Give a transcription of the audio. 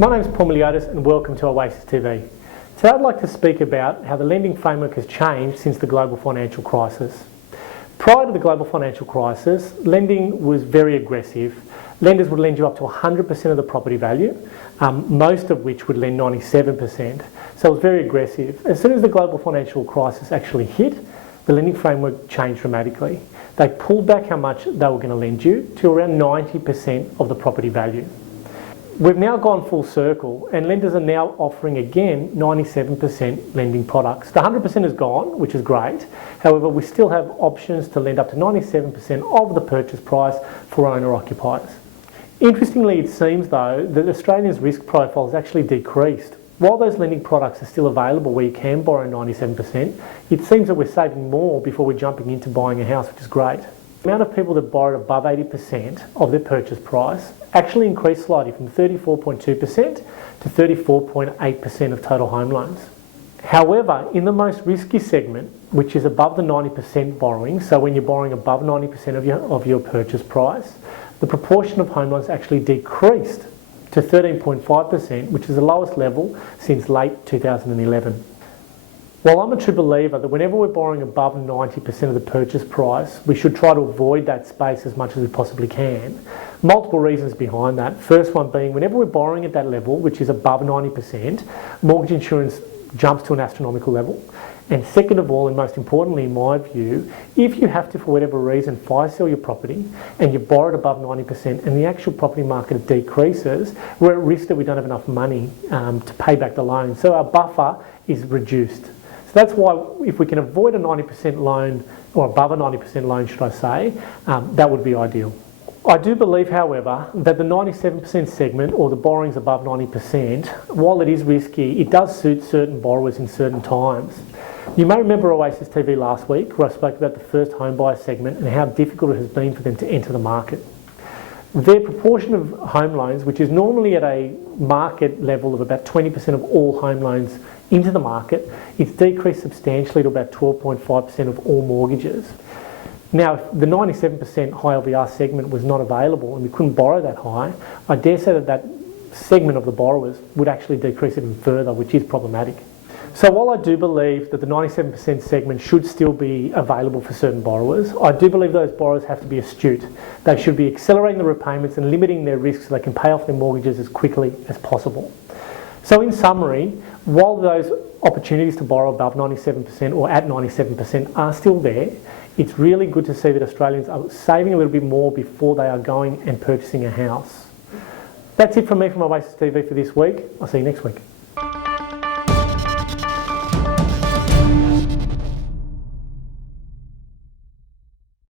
My name is Myliotis and welcome to Oasis TV. Today I'd like to speak about how the lending framework has changed since the global financial crisis. Prior to the global financial crisis, lending was very aggressive. Lenders would lend you up to 100% of the property value, most of which would lend 97%. So it was very aggressive. As soon as the global financial crisis actually hit, the lending framework changed dramatically. They pulled back how much they were going to lend you to around 90% of the property value. We've now gone full circle and lenders are now offering again 97% lending products. The 100% is gone, which is great. However, we still have options to lend up to 97% of the purchase price for owner-occupiers. Interestingly, it seems though that Australians' risk profile has actually decreased. While those lending products are still available where you can borrow 97%, it seems that we're saving more before we're jumping into buying a house, which is great. The amount of people that borrowed above 80% of their purchase price actually increased slightly from 34.2% to 34.8% of total home loans. However, in the most risky segment, which is above the 90% borrowing, so when you're borrowing above 90% of your purchase price, the proportion of home loans actually decreased to 13.5%, which is the lowest level since late 2011. While I'm a true believer that whenever we're borrowing above 90% of the purchase price, we should try to avoid that space as much as we possibly can. Multiple reasons behind that. First one being, whenever we're borrowing at that level, which is above 90%, mortgage insurance jumps to an astronomical level. And second of all, and most importantly in my view, if you have to, for whatever reason, fire sell your property and you borrowed above 90% and the actual property market decreases, we're at risk that we don't have enough money to pay back the loan. So our buffer is reduced. So that's why if we can avoid a 90% loan, or above a 90% loan should I say, that would be ideal. I do believe, however, that the 97% segment, or the borrowings above 90%, while it is risky, it does suit certain borrowers in certain times. You may remember Oasis TV last week where I spoke about the first home buyer segment and how difficult it has been for them to enter the market. Their proportion of home loans, which is normally at a market level of about 20% of all home loans into the market, it's decreased substantially to about 12.5% of all mortgages. Now, if the 97% high LVR segment was not available and we couldn't borrow that high, I dare say that that segment of the borrowers would actually decrease even further, which is problematic. So while I do believe that the 97% segment should still be available for certain borrowers, I do believe those borrowers have to be astute. They should be accelerating the repayments and limiting their risks so they can pay off their mortgages as quickly as possible. So in summary, while those opportunities to borrow above 97% or at 97% are still there, it's really good to see that Australians are saving a little bit more before they are going and purchasing a house. That's it from me from Oasis TV for this week. I'll see you next week.